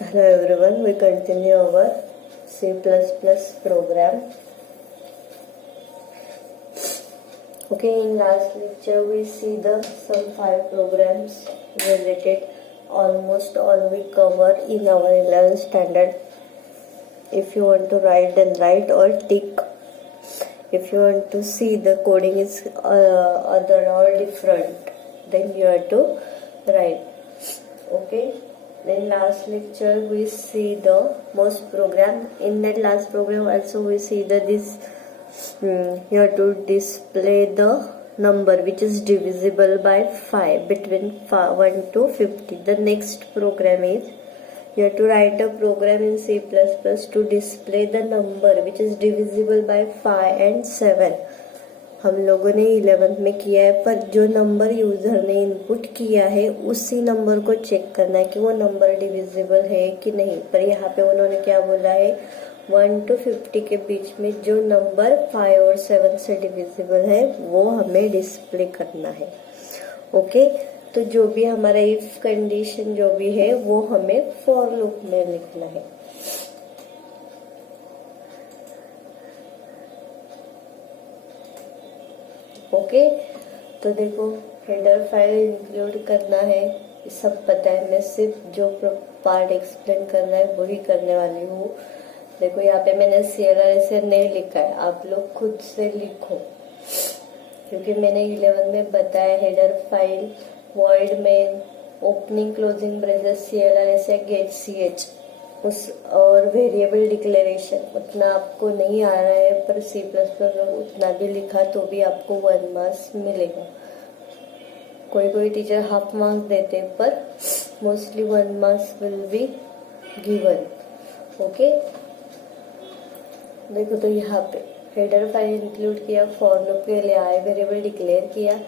Hello everyone, we continue our C++ program. Okay, in last lecture we see some 5 programs related. Almost all we cover in our 11th standard. If you want to write, then write or tick. If you want to see the coding is other or different, then you have to write. Okay. In last lecture we see the most program. In that last program also we see that this you have to display the number which is divisible by 5 between 1 to 50. The next program is you have to write a program in C++ to display the number which is divisible by 5 and 7. हम लोगों ने 11th में किया है, पर जो number user ने input किया है उसी नंबर को चेक करना है कि वो नंबर डिविजिबल है कि नहीं. पर यहाँ पे उन्होंने क्या बोला है, 1 to 50 के बीच में जो नंबर 5 और 7 से डिविजिबल है वो हमें डिस्प्ले करना है. ओके, तो जो भी हमारा इफ कंडीशन जो भी है वो हमें फॉर लूप में लिखना है. ओके, तो देखो हेडर फाइल इंक्लूड करना है, ये सब पता है. मैं सिर्फ जो पार्ट एक्सप्लेन करना है वही करने वाली हूँ. देखो यहाँ पे मैंने CLR नहीं लिखा है, आप लोग खुद से लिखो, क्योंकि मैंने 11 में बताया header file, void main, opening closing braces, CLR या गेट CH उस और वेरिएबल डिक्लेरेशन उतना आपको नहीं आ रहा है, पर C++ में उतना भी लिखा तो भी आपको 1 मार्क्स मिलेगा. कोई कोई टीचर हाफ मार्क्स देते, पर mostly 1 marks will be given. Okay, देखो तो यहाँ पे हेडर फाइल इंक्लूड किया, फॉर लूप के लिए आई वेरिएबल डिक्लेयर किया,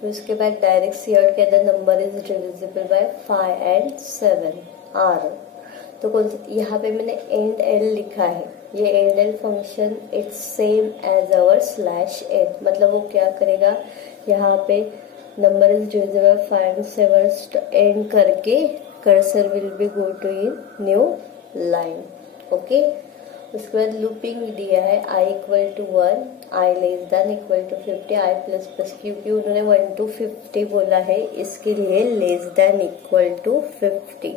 फिर उसके बाद डायरेक्ट सी आउट किया, the number is divisible by 5 and 7 are. तो कौन सा, यहाँ पे मैंने एंड एल लिखा है. ये and L function it's same as our slash and, मतलब वो क्या करेगा, यहाँ पे number is divisible 5 and 7 and करके cursor will be go to in new line. Okay, उसके बाद लूपिंग दिया है i equal to 1, i less than equal to 50, i plus plus, क्योंकि उन्होंने 1 to 50 बोला है, इसके लिए less than equal to 50.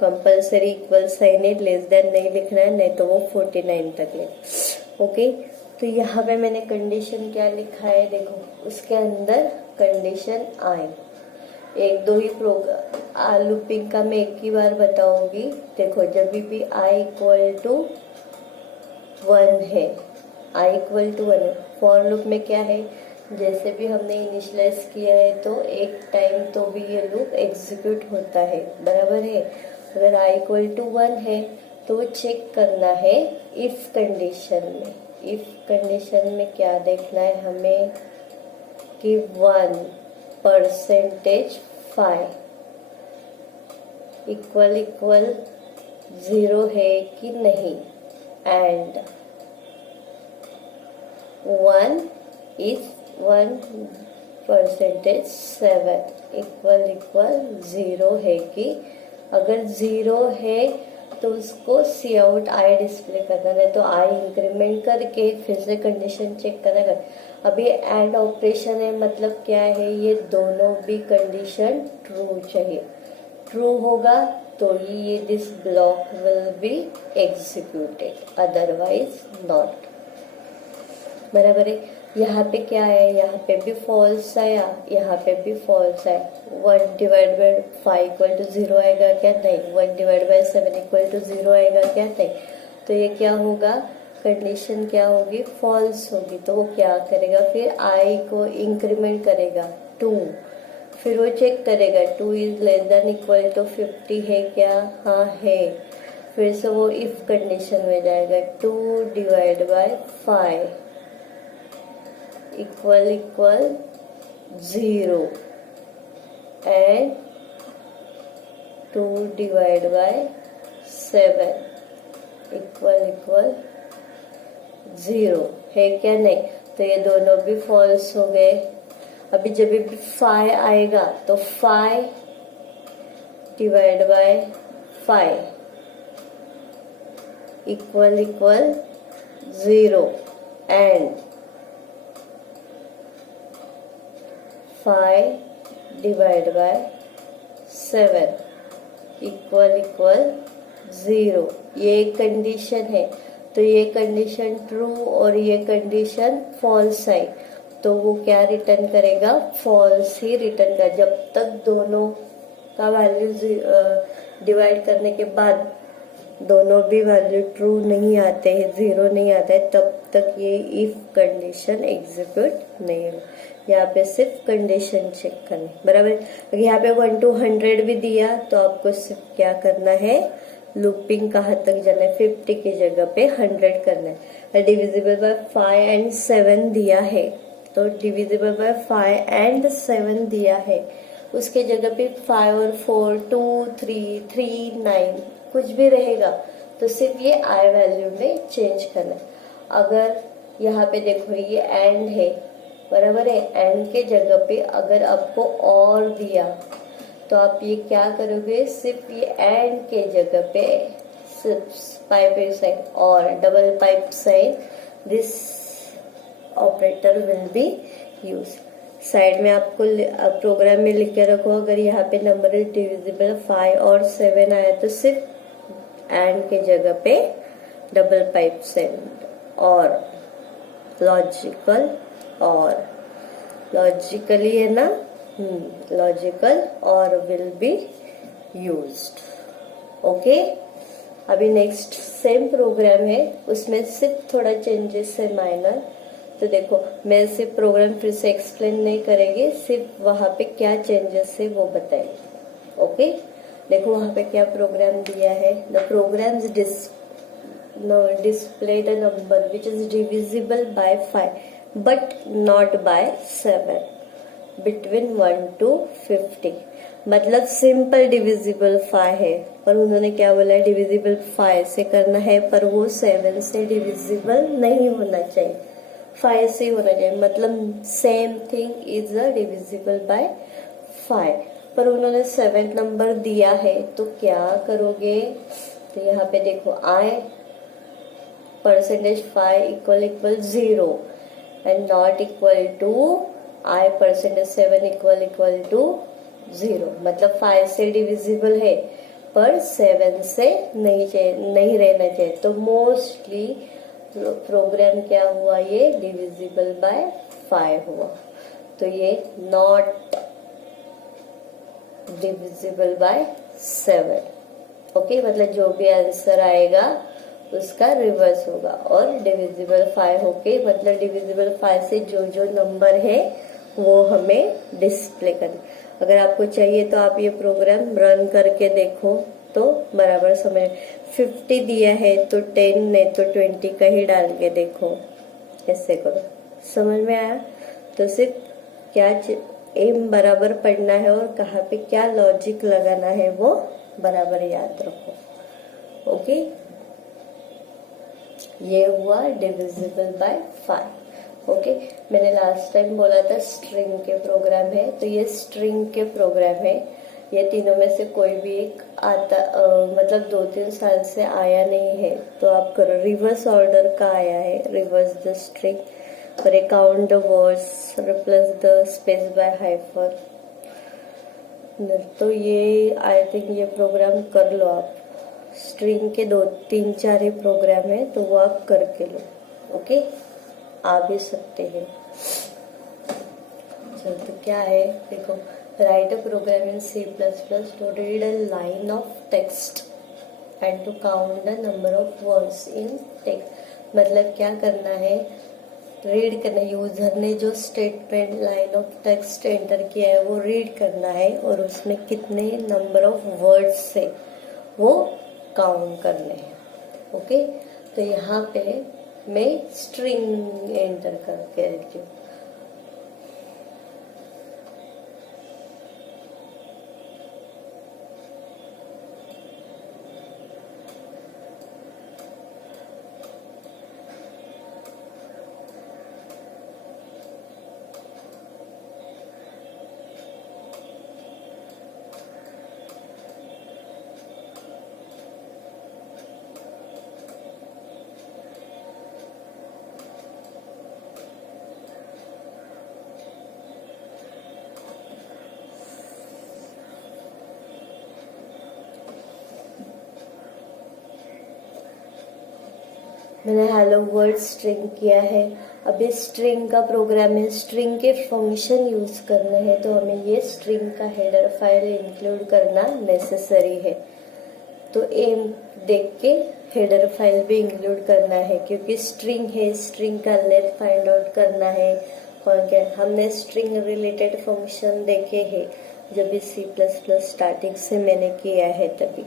Compulsory equal sign है, लेस देन नहीं लिखना है, नहीं तो वो 49 तक ले. ओके, तो यहाँ पे मैंने कंडीशन क्या लिखा है, देखो उसके अंदर कंडीशन आई. एक दो ही प्रोग्राम लूपिंग का मैं एक ही बार बताऊंगी. देखो जब भी i इक्वल टू 1 है, i इक्वल टू 1 है, फॉर लूप में क्या है, जैसे भी हमने इनिशियलाइज किया है तो एक टाइम तो भी ये लूप एग्जीक्यूट होता है, बराबर है. अगर i इक्वल टू 1 है तो वो चेक करना है इफ कंडीशन में. इफ कंडीशन में क्या देखना है हमें कि 1% 5 इक्वल इक्वल 0 है कि नहीं, एंड 1 is 1% 7 इक्वल इक्वल 0 है कि, अगर 0 है तो उसको सी आउट आई डिस्प्ले करना है, तो आई इंक्रीमेंट करके फिर से कंडीशन चेक करना. अभी एंड ऑपरेशन है, मतलब क्या है, ये दोनों भी कंडीशन ट्रू चाहिए. ट्रू होगा तो ये this block will be executed, otherwise not. बराबर है. यहाँ पे क्या है, यहाँ पे भी फॉल्स आया, यहाँ पे भी फॉल्स आया. 1 डिवाइड बाय 5 इक्वल टू 0 आएगा क्या, नहीं. 1 डिवाइड बाय 7 इक्वल टू 0 आएगा क्या, नहीं. तो ये क्या होगा, कंडीशन क्या होगी, फॉल्स होगी. तो वो क्या करेगा, फिर i को इंक्रीमेंट करेगा 2, फिर वो चेक करेगा 2 is less than equal to 50 है क्या, हाँ है. फिर से वो इफ कंडीशन में जाएगा, 2 divide by 5 equal equal 0 and 2 divide by 7 equal equal 0 है क्या, नहीं. तो ये दोनों भी फॉल्स हो गए. अभी जब भी 5 आएगा तो 5 divide by 5 equal equal 0 and 5 divide by 7 equal equal 0, ये एक कंडीशन है। तो ये कंडीशन ट्रू और ये कंडीशन फॉल्स है, तो वो क्या रिटर्न करेगा, फॉल्स ही रिटर्न कर। जब तक दोनों का वैल्यू डिवाइड करने के बाद दोनों भी वैल्यू ट्रू नहीं आते हैं, 0 नहीं आता है, तब तक ये इफ कंडीशन एग्जीक्यूट नहीं होगा। यहाँ पे सिर्फ कंडीशन चेक करनी, बराबर। अगर यहाँ पे 1 to 100 भी दिया तो आपको सिर्फ क्या करना है, लूपिंग कहाँ तक जाना है, 50 की जगह पे 100 करना है। डिविजिबल बाय 5 and 7 दिया है, तो डिविजिबल बाय 5 and 7 दिया है, उसके जगह पे 5 और 4 2 3 3 9 कुछ भी रहेगा, तो सिर्फ ये आई वैल्यू में चेंज करना है। अगर यहाँ पे देखो ये एंड है, बराबर है, एंड के जगह पे अगर आपको और दिया तो आप ये क्या करोगे, सिर्फ ये एंड के जगह पे सिर्फ पाइप साइन और double pipe sign, this operator will be use. Side में आपको प्रोग्राम में लिख के रखो, अगर यहाँ पे नंबर इज डिविजिबल 5 और 7 आया तो सिर्फ एंड के जगह पे डबल पाइप साइन और लॉजिकल, और लॉजिकली है ना, लॉजिकल और विल बी यूज्ड। ओके, अभी नेक्स्ट सेम प्रोग्राम है, उसमें सिर्फ थोड़ा चेंजेस है माइनर। तो देखो मैं सिर्फ प्रोग्राम फिर से एक्सप्लेन नहीं करेंगे, सिर्फ वहां पे क्या चेंजेस है वो बताएंगे। ओके, देखो वहां पे क्या प्रोग्राम दिया है, the programs display the number which is divisible by 5 but not by 7 between 1 to 50। मतलब सिंपल डिविजिबल 5 है, पर उन्होंने क्या बोला है, डिविजिबल 5 से करना है, पर वो 7 से डिविजिबल नहीं होना चाहिए, 5 से होना चाहिए। मतलब same thing is a divisible by 5, पर उन्होंने 7 नंबर दिया है, तो क्या करोगे, तो यहाँ पे देखो i percentage 5 equal equal 0 and not equal to i percentage 7 equal equal to 0। मतलब 5 से डिविजिबल है पर 7 से नहीं रहना चाहिए, तो मोस्टली प्रोग्राम क्या हुआ, ये डिविजिबल बाय 5 हुआ, तो ये नॉट डिविजिबल बाय 7। ओके, मतलब जो भी आंसर आएगा उसका रिवर्स होगा, और डिविजिबल 5 होके मतलब डिविजिबल 5 से जो जो नंबर है वो हमें डिस्प्ले करना। अगर आपको चाहिए तो आप ये प्रोग्राम रन करके देखो तो बराबर समझ। 50 दिया है तो 10 नहीं तो 20 का ही डाल के देखो, ऐसे करो, समझ में आया। तो सिर्फ क्या एम बराबर पढ़ना है और कहाँ पे क्या लॉजिक लगाना है वो बराबर याद रखो। ओके, ये हुआ डिविजिबल बाय 5। ओके, मैंने लास्ट टाइम बोला था स्ट्रिंग के प्रोग्राम है, तो ये स्ट्रिंग के प्रोग्राम है। ये तीनों में से कोई भी एक आता मतलब 2-3 साल से आया नहीं है, तो आप करो। रिवर्स ऑर्डर का आया है, रिवर्स द स्ट्रिंग, और count the words, replace the space by hyphen. तो ये आई थिंक ये प्रोग्राम कर लो आप। स्ट्रिंग के 2-3-4 ही प्रोग्राम है, तो वो आप करके लो। ओके, आ भी सकते हैं। चल, तो क्या है देखो, write a program in C++ to read a line of text and to count the number of words in text. मतलब क्या करना है, रीड करना, यूजर ने जो statement line of text enter किया है वो रीड करना है, और उसमें कितने नंबर ऑफ वर्ड्स से वो काउंट करने हैं। ओके, तो यहाँ पे मैं स्ट्रिंग एंटर करके रखती हूँ। मैंने हेलो वर्ड स्ट्रिंग किया है। अब इस स्ट्रिंग का प्रोग्राम है, स्ट्रिंग के फंक्शन यूज करने हैं, तो हमें ये स्ट्रिंग का हेडर फाइल इंक्लूड करना नेसेसरी है। तो एम देख के हेडर फाइल भी इंक्लूड करना है, क्योंकि स्ट्रिंग है, स्ट्रिंग का लेंथ फाइंड आउट करना है। और क्या, हमने स्ट्रिंग रिलेटेड फंक्शन देखे हैं जब भी C++ स्टार्टिंग से मैंने किया है तभी।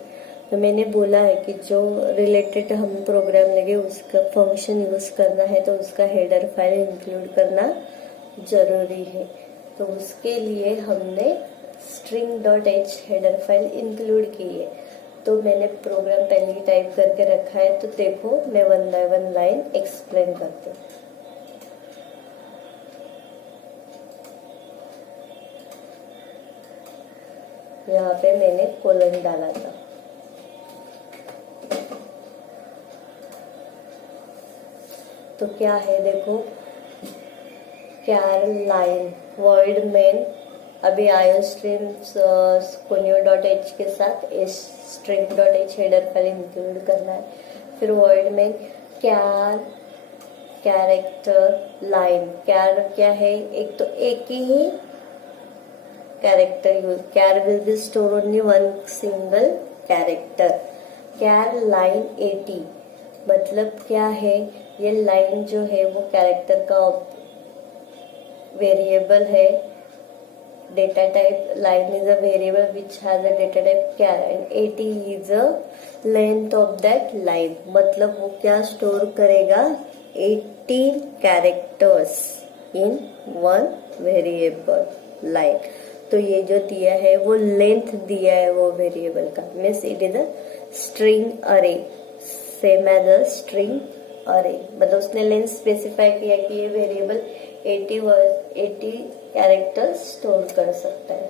तो मैंने बोला है कि जो रिलेटेड हम प्रोग्राम लगे उसका फंक्शन यूज करना है, तो उसका हेडर फाइल इंक्लूड करना जरूरी है। तो उसके लिए हमने string.h हेडर फाइल इंक्लूड की है। तो मैंने प्रोग्राम पहले ही टाइप करके रखा है, तो देखो मैं one by one line explain करती हूँ। यहाँ पे मैंने कोलन डाला था। तो क्या है देखो, क्यार लाइन वर्ड मेन अभी आयो स्ट्रीम conio.h के साथ string.h हेडर फाइल इंक्लूड करना है। फिर वर्ड में क्यार कैरेक्टर लाइन, क्यार क्या है, एक तो एक ही character use, char will be store only one single character. Char line 80 मतलब क्या है, ये लाइन जो है वो कैरेक्टर का वेरिएबल है। Data type line is a variable which has a data type char and 80 is a length of that line। मतलब वो क्या स्टोर करेगा, 80 characters in one variable line. तो ये जो दिया है वो लेंथ दिया है वो वेरिएबल का, means it is a string अरे, सेम एज अ स्ट्रिंग अरे। मतलब उसने लेंथ स्पेसिफाई किया कि ये वेरिएबल 80 कैरेक्टर स्टोर कर सकता है,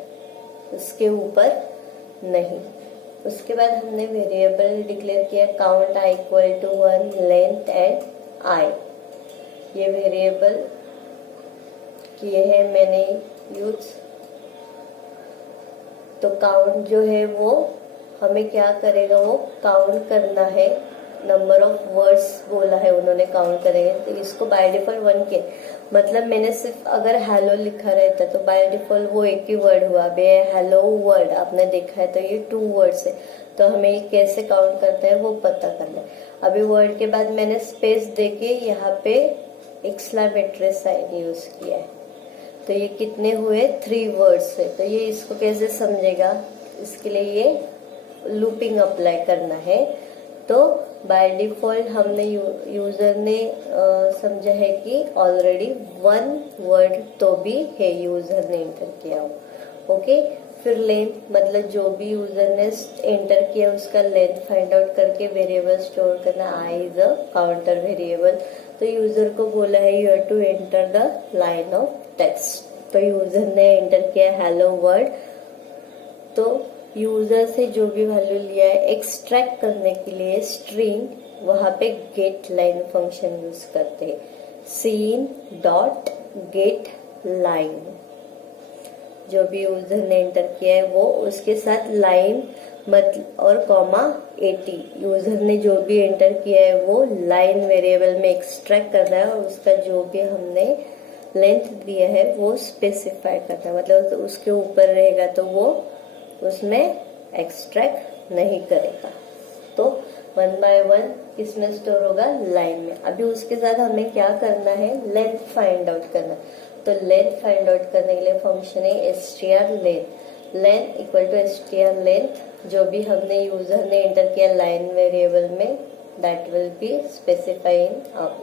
उसके ऊपर नहीं। उसके बाद हमने वेरिएबल डिक्लेयर किया count i equal to 1 length and i। ये वेरिएबल किए हैं मैंने यूज। तो काउंट जो है वो हमें क्या करेगा, वो काउंट करना है, नंबर ऑफ वर्ड्स बोला है उन्होंने काउंट करेंगे। तो इसको बाय डिफॉल्ट 1 के, मतलब मैंने सिर्फ अगर हेलो लिखा रहता तो बाय डिफॉल्ट वो एक ही वर्ड हुआ। अब ये हेलो वर्ड आपने देखा है तो ये 2 वर्ड्स है, तो हमें ये कैसे काउंट करता है वो पता करना है। अभी वर्ड के बाद मैंने स्पेस देके यहाँ पे एक्सक्लेमेटरी साइन यूज किया है। तो ये कितने हुए, 3 वर्ड्स है। तो ये इसको कैसे समझेगा, इसके लिए ये लूपिंग अप्लाई करना है। तो बाय डिफॉल्ट हमने यूजर ने समझा है कि ऑलरेडी 1 वर्ड तो भी है, यूजर ने एंटर किया हो। ओके, फिर लेंथ मतलब जो भी यूजर ने एंटर किया उसका लेंथ फाइंड आउट करके वेरिएबल स्टोर करना। I is a counter variable. तो यूजर को बोला है you have to enter the line of text. तो यूजर ने एंटर किया हेलो वर्ड। तो यूजर से जो भी वैल्यू लिया है एक्सट्रैक्ट करने के लिए स्ट्रिंग, वहां पे गेट लाइन फंक्शन यूज करते हैं। सीन डॉट गेट लाइन, जो भी यूजर ने एंटर किया है वो उसके साथ लाइन मत और कॉमा 80, यूजर ने जो भी एंटर किया है वो लाइन वेरिएबल में एक्सट्रैक्ट करना है और उसका जो भी हमने लेंथ दिया है वो स्पेसिफाई करना है। मतलब उसके ऊपर रहेगा तो वो उसमें एक्सट्रैक्ट नहीं करेगा। तो 1 बाय 1 किसमें स्टोर होगा, लाइन में। अभी उसके साथ हमें क्या करना है, लेंथ फाइंड आउट करना। तो लेंथ फाइंड आउट करने के लिए फंक्शन है str length. Length equal to str length, जो भी हमने यूजर ने एंटर किया लाइन वेरिएबल में that will be specify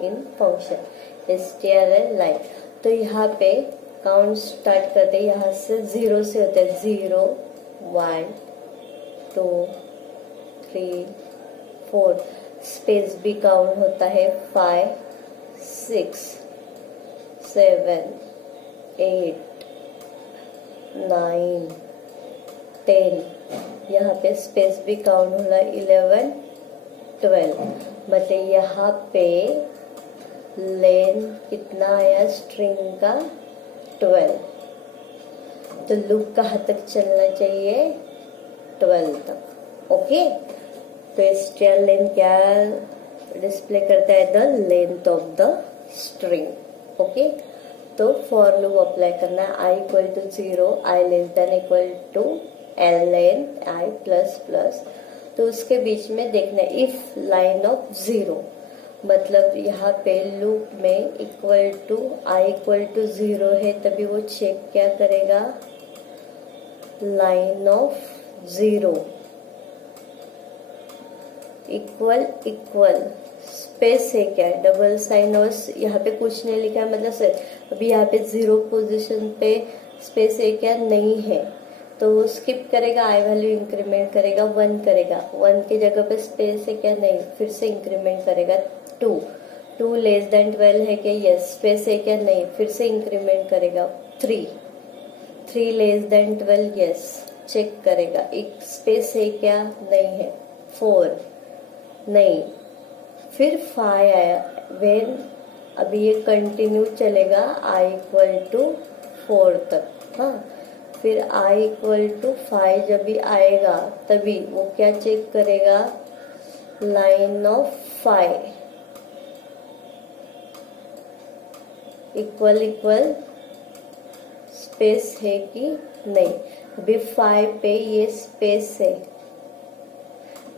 in function str line. तो यहाँ पे काउंट स्टार्ट करते हैं, यहाँ से 0 से होते हैं, 0 1 2 3 4। स्पेस भी काउंट होता है 5 6 7 8 9 10। यहाँ पे स्पेस भी काउंट होला 11 12। मतलब यहाँ पे लेंथ कितना आया स्ट्रिंग का, 12। तो लूप कहाँ तक चलना चाहिए, 12 तक। ओके, तो स्ट्रिंग लेंथ क्या डिस्प्ले करता है the length of the string. Okay, तो फॉर लूप अप्लाई करना है। I equal to 0, i less than equal to L N i plus plus, तो उसके बीच में देखना है इफ लाइन ऑफ 0, मतलब यहाँ पे लूप में equal to I equal to 0 है, तभी वो चेक क्या करेगा, line of 0 equal equal space है क्या, डबल साइन और यहाँ पे कुछ नहीं लिखा है, मतलब सर अभी यहाँ पे 0 पोजीशन पे स्पेस है क्या, नहीं है, तो वो स्किप करेगा, आई वैल्यू इंक्रीमेंट करेगा 1 करेगा, 1 की जगह पे स्पेस है क्या, नहीं, फिर से इंक्रीमेंट करेगा 2, 2 लेस देन 12 है क्या, यस, स्पेस है क्या, नहीं, फिर से इंक्रीमेंट करेगा 3, 3 लेस देन 12, यस, चेक करेगा एक स्पेस है क्या, नहीं है, 4 नहीं, फिर 5 आया, वेन अभी ये कंटिन्यू चलेगा आई इक्वल टू 4 तक, हाँ, फिर आई इक्वल टू 5 जब भी आएगा तभी वो क्या चेक करेगा, line of 5 equal equal space है कि नहीं, अभी 5 पे ये स्पेस है,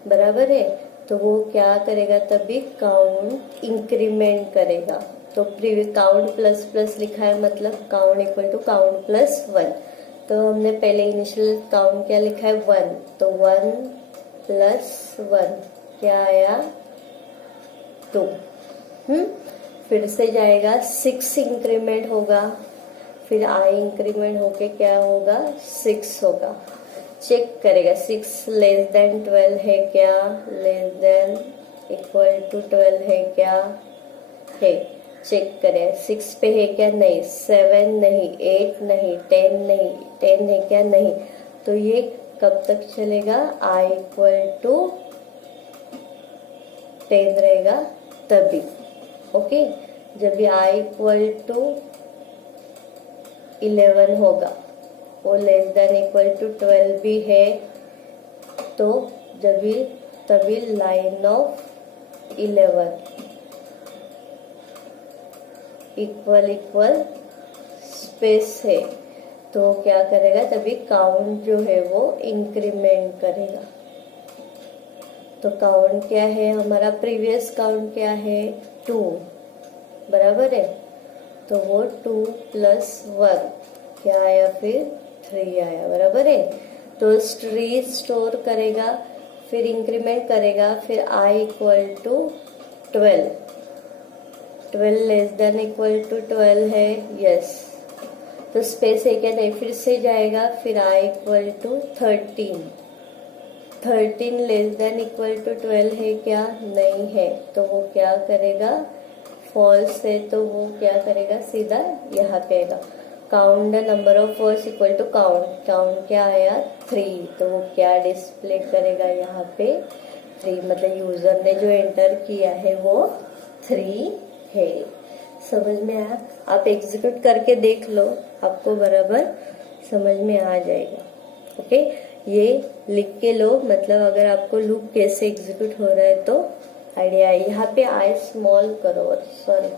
बराबर है, तो वो क्या करेगा, तभी काउंट इंक्रीमेंट करेगा, तो प्रीवियस काउंट प्लस प्लस लिखा है, मतलब count equal to count plus 1, तो हमने पहले इनिशियल काउंट क्या लिखा है 1, तो 1 प्लस 1 क्या आया 2, फिर से जाएगा 6 इंक्रीमेंट होगा, फिर आई इंक्रीमेंट होके क्या होगा 6 होगा, चेक करेगा 6 लेस देन 12 है क्या, लेस देन इक्वल टू 12 है क्या, है, चेक करें 6 पे है क्या, नहीं, 7 नहीं, 8 नहीं, 10 नहीं, 10 है क्या, नहीं, तो ये कब तक चलेगा, आई इक्वल टू 10 रहेगा तभी, ओके, जब ये आई इक्वल टू 11 होगा, वो लेस देन इक्वल टू 12 भी है, तो जब तभी line of 11 equal equal space है, तो क्या करेगा, तभी काउंट जो है वो इंक्रीमेंट करेगा, तो काउंट क्या है हमारा, प्रीवियस काउंट क्या है 2, बराबर है, तो वो 2 प्लस 1 क्या आया, फिर 3 आया, बराबर है, तो ट्री स्टोर करेगा, फिर इंक्रीमेंट करेगा, फिर i equal to 12, 12 less than equal to 12 है, यस, तो स्पेस है क्या, नहीं, फिर से जाएगा, फिर i equal to 13, 13 less than equal to 12 है क्या, नहीं है, तो वो क्या करेगा, फॉल्स है, तो वो क्या करेगा, सीधा यहाँ पे आएगा, count the number of words equal to count, count क्या आया 3, तो वो क्या डिस्प्ले करेगा यहाँ पे 3, मतलब यूजर ने जो एंटर किया है वो 3 है। समझ में आया, आप एग्जीक्यूट करके देख लो, आपको बराबर समझ में आ जाएगा, ओके, ये लिख के लो, मतलब अगर आपको लूप कैसे एग्जीक्यूट हो रहा है तो आइडिया है। यहाँ पे आई स्मॉल करो, sorry,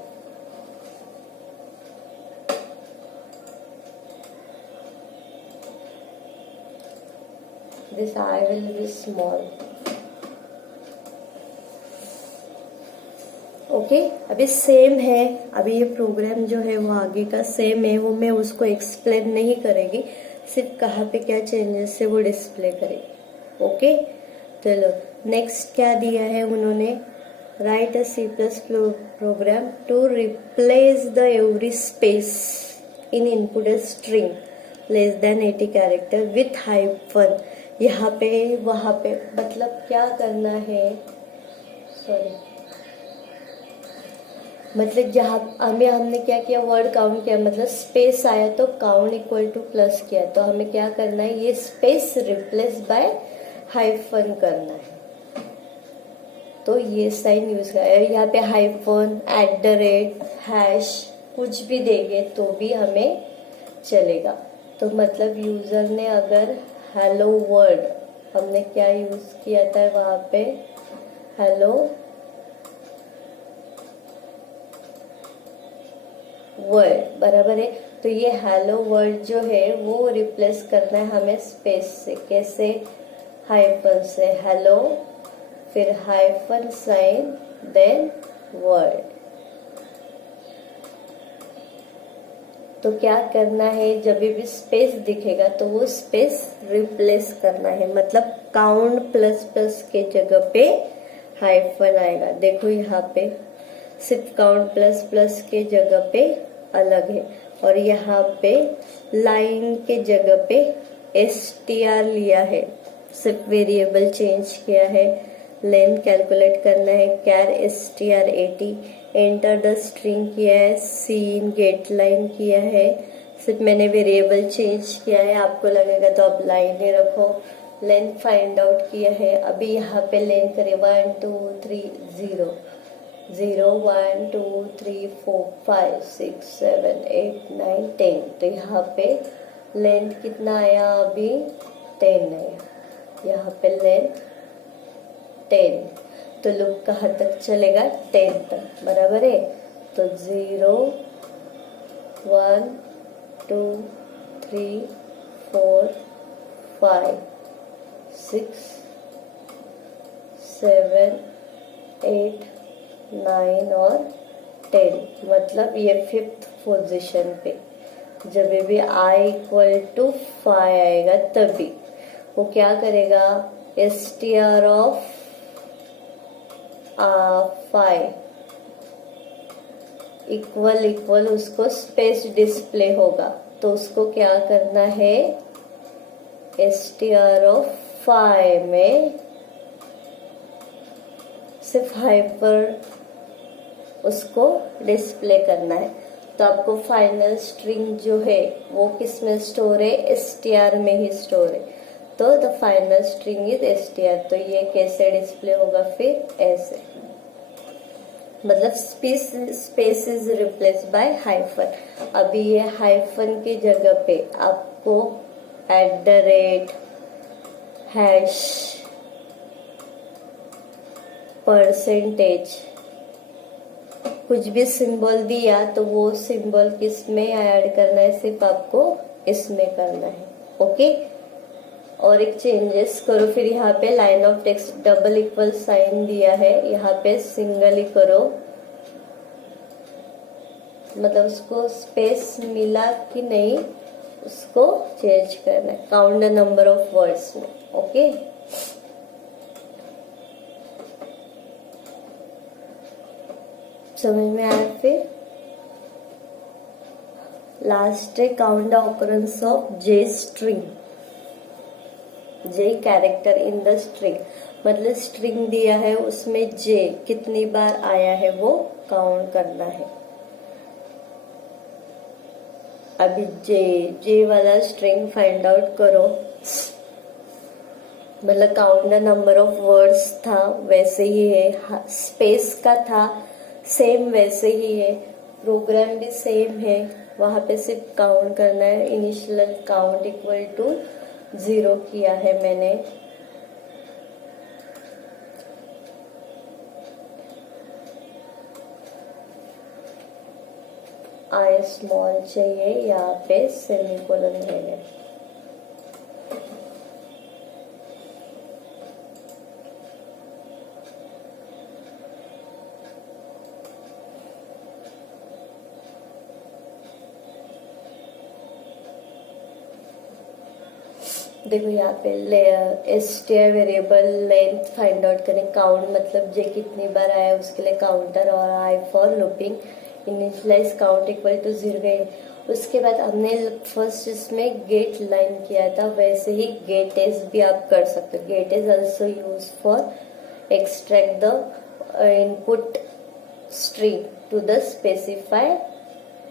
this I will be small, okay, अभी सेम है, अभी ये प्रोग्राम जो है वो आगे का सेम है, वो मैं उसको एक्सप्लेन नहीं करेगी, सिर्फ कहाँ पे क्या चेंजेस है वो डिस्प्ले करेगी, ओके। चलो नेक्स्ट क्या दिया है उन्होंने, write a C++ program to replace the every space in input string less than 80 character with hyphen, यहाँ पे वहां पे, मतलब क्या करना है, सॉरी, मतलब जहाँ हमने क्या किया, वर्ड काउंट किया, मतलब स्पेस आया तो काउंट इक्वल टू प्लस किया, तो हमें क्या करना है, ये स्पेस रिप्लेस बाय हाइफन करना है, तो ये साइन यूज कर, यहाँ पे हाइफन, @ हैश कुछ भी देंगे तो भी हमें चलेगा, तो मतलब यूजर ने अगर हेलो वर्ड, हमने क्या यूज किया था वहां पे, हेलो वर्ल्ड, बराबर है। तो ये हेलो वर्ल्ड जो है वो रिप्लेस करना है हमें स्पेस से। कैसे? हाइफन से हेलो, फिर हाइफन साइन, देन वर्ल्ड। तो क्या करना है, जब भी स्पेस दिखेगा तो वो स्पेस रिप्लेस करना है, मतलब काउंट प्लस प्लस के जगह पे हाइफन आएगा। देखो यहाँ पे सिर्फ काउंट प्लस प्लस के जगह पे अलग है, और यहाँ पे लाइन के जगह पे str लिया है, सिर्फ वेरिएबल चेंज किया है। लेंथ कैलकुलेट करना है, कैर str 80, एंटर द स्ट्रिंग किया है, सीन गेट लाइन किया है, सिर्फ मैंने वेरिएबल चेंज किया है। आपको लगेगा तो आप लाइन ही रखो। लेंथ फाइंड आउट किया है, अभी यहाँ पे लेंथ करें 1 2 3 0 0 1 2 3 4 5 6 7 8 9 10। तो यहाँ पे लेंथ कितना आया, अभी 10 आया, यहाँ पे लेंथ 10। तो लूप कहाँ तक चलेगा, 10 तक, बराबर है। तो 0 1 2 3 4 5 6 7 8 9 और 10, मतलब ये 5th पोजीशन पे। जब भी i इक्वल टू 5 आएगा तभी वो क्या करेगा, str ऑफ 5 इक्वल इक्वल उसको स्पेस डिस्प्ले होगा, तो उसको क्या करना है, str ऑफ 5 में सिर्फ हाइपर उसको डिस्प्ले करना है। तो आपको फाइनल स्ट्रिंग जो है वो किस में स्टोर है, str में ही स्टोर है। तो the final string is str। तो ये कैसे डिस्प्ले होगा, फिर ऐसे, मतलब space is replace by hyphen. अभी ये हाइफन की जगह पे आपको @ हैश परसेंटेज कुछ भी सिंबल दिया तो वो सिंबल किस में ऐड करना है, सिर्फ आपको इसमें करना है। ओके, और एक चेंजेस करो, फिर यहाँ पे line of text double equal sign दिया है, यहाँ पे सिंगल ही करो, मतलब उसको स्पेस मिला कि नहीं उसको चेंज करना है, count the number of words में। ओके, समझ में आया। फिर लास्ट है count the occurrence of J string, J character in the string, मतलब स्ट्रिंग दिया है उसमें जे कितनी बार आया है वो काउंट करना है। अभी जे वाला स्ट्रिंग फाइंड आउट करो, मतलब count the number of words था वैसे ही है, स्पेस का था सेम वैसे ही है, प्रोग्राम भी सेम है, वहां पे सिर्फ काउंट करना है। इनिशियल काउंट इक्वल टू 0 किया है मैंने। आई स्मॉल चाहिए, यहाँ पे सेमीकोलन देंगे। देखो यहाँ पे str variable length find out करें, काउंट मतलब जे कितनी बार आया उसके लिए काउंटर, और i for looping initialise count equal to 0 गए। उसके बाद हमने फर्स्ट इसमें गेट लाइन किया था, वैसे ही गेट एस भी आप कर सकते हो। Gets also use for extract the input string to the specify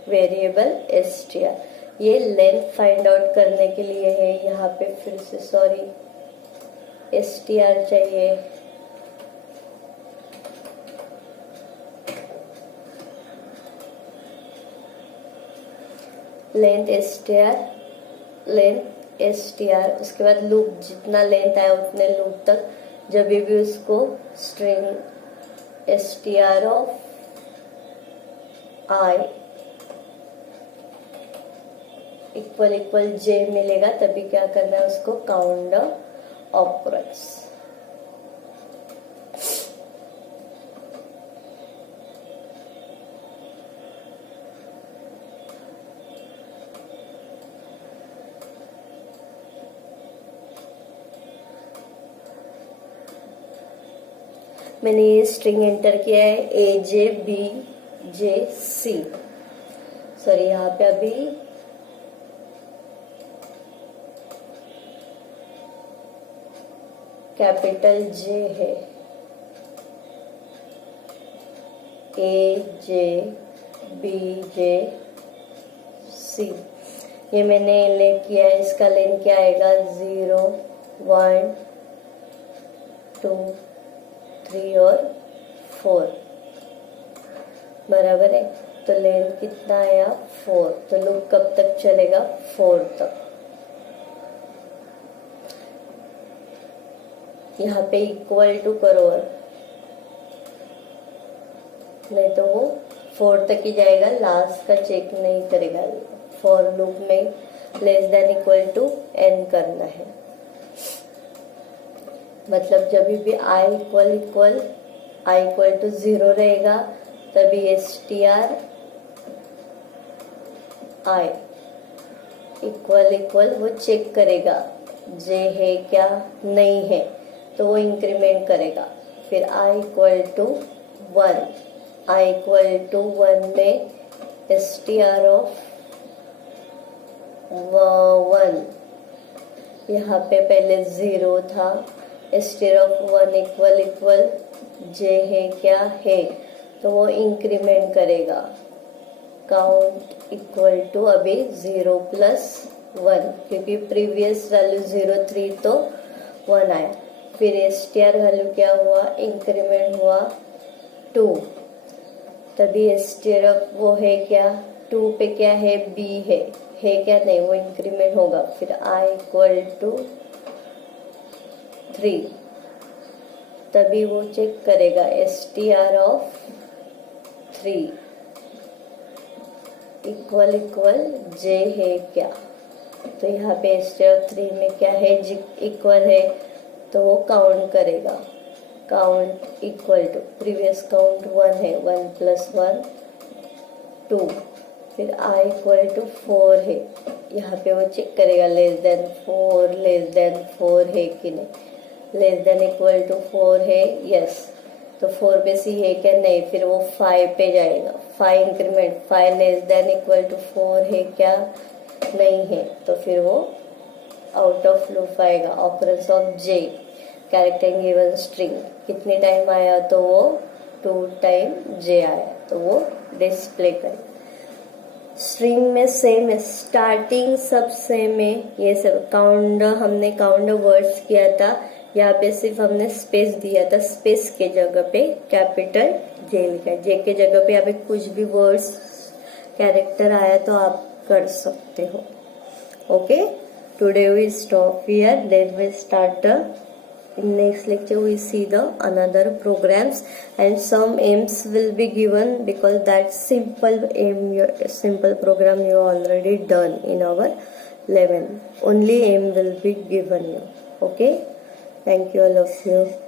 variable str। ये लेंथ फाइंड आउट करने के लिए है, यहाँ पे फिर से सॉरी str चाहिए, लेंथ str। उसके बाद लूप जितना लेंथ आया उतने लूप तक, जब भी उसको string str of I equal equal J मिलेगा तभी क्या करना है उसको, काउंट द ऑपरेंड्स। मैंने ये स्ट्रिंग एंटर किया है AJBJC। सॉरी, यहाँ पे अभी कैपिटल J है, AJBJC। ये मैंने लेन किया है, इसका लेन क्या आएगा, 0 1 2 3 और 4, बराबर है। तो लेन कितना आया, 4। तो लूप कब तक चलेगा, 4 तक। यहाँ पे इक्वल टू करो, नहीं तो वो 4 तक ही जाएगा, लास्ट का चेक नहीं करेगा। फॉर लूप में less than equal to n करना है। मतलब जब भी i इक्वल टू 0 रहेगा तभी str i इक्वल वो चेक करेगा j है क्या, नहीं है, तो वो इंक्रीमेंट करेगा। फिर i इक्वल टू 1 में str ऑफ 1, यहाँ पे पहले 0 था, str ऑफ 1 इक्वल j है क्या, है, तो वो इंक्रीमेंट करेगा। काउंट इक्वल टू अभी 0 प्लस 1, क्योंकि प्रीवियस वैल्यू 0 3 तो 1 आया। फिर str वैल्यू क्या हुआ, इंक्रीमेंट हुआ 2, तभी str वो है क्या, 2 पे क्या है, b है क्या, नहीं, वो इंक्रीमेंट होगा। फिर i इक्वल टू 3, तभी वो चेक करेगा str ऑफ 3 इक्वल j है क्या। तो यहाँ पे str ऑफ 3 में क्या है, इक्वल है, तो वो काउंट करेगा। Count equal to previous count 1 है, 1 प्लस 1 2। फिर i इक्वल टू 4 है, यहाँ पे वो चेक करेगा लेस देन 4 है कि नहीं। लेस देन इक्वल टू 4 है, यस, तो 4 पे c है क्या, नहीं, फिर वो 5 पे जाएगा। 5 increment, 5 less than equal to 4 है क्या, नहीं है, तो फिर वो आउट ऑफ लूप आएगा। Operands of j character given string कितने टाइम आया, तो वो 2 टाइम j आया, तो वो डिस्प्ले करेगा। स्ट्रिंग में सेम है, स्टार्टिंग सब सेम है, ये सब हमने काउंट वर्ड्स किया था, यहाँ पे सिर्फ हमने स्पेस दिया था, स्पेस के जगह पे कैपिटल J लिखा है, J के जगह पे यहाँ पे कुछ भी वर्ड्स कैरेक्टर आया तो आप कर सकते हो। Okay, today we stop here, then we start in next lecture we see the another programs and some aims will be given, because that simple program you already done in our 11, only aim will be given you. Okay, thank you all of you.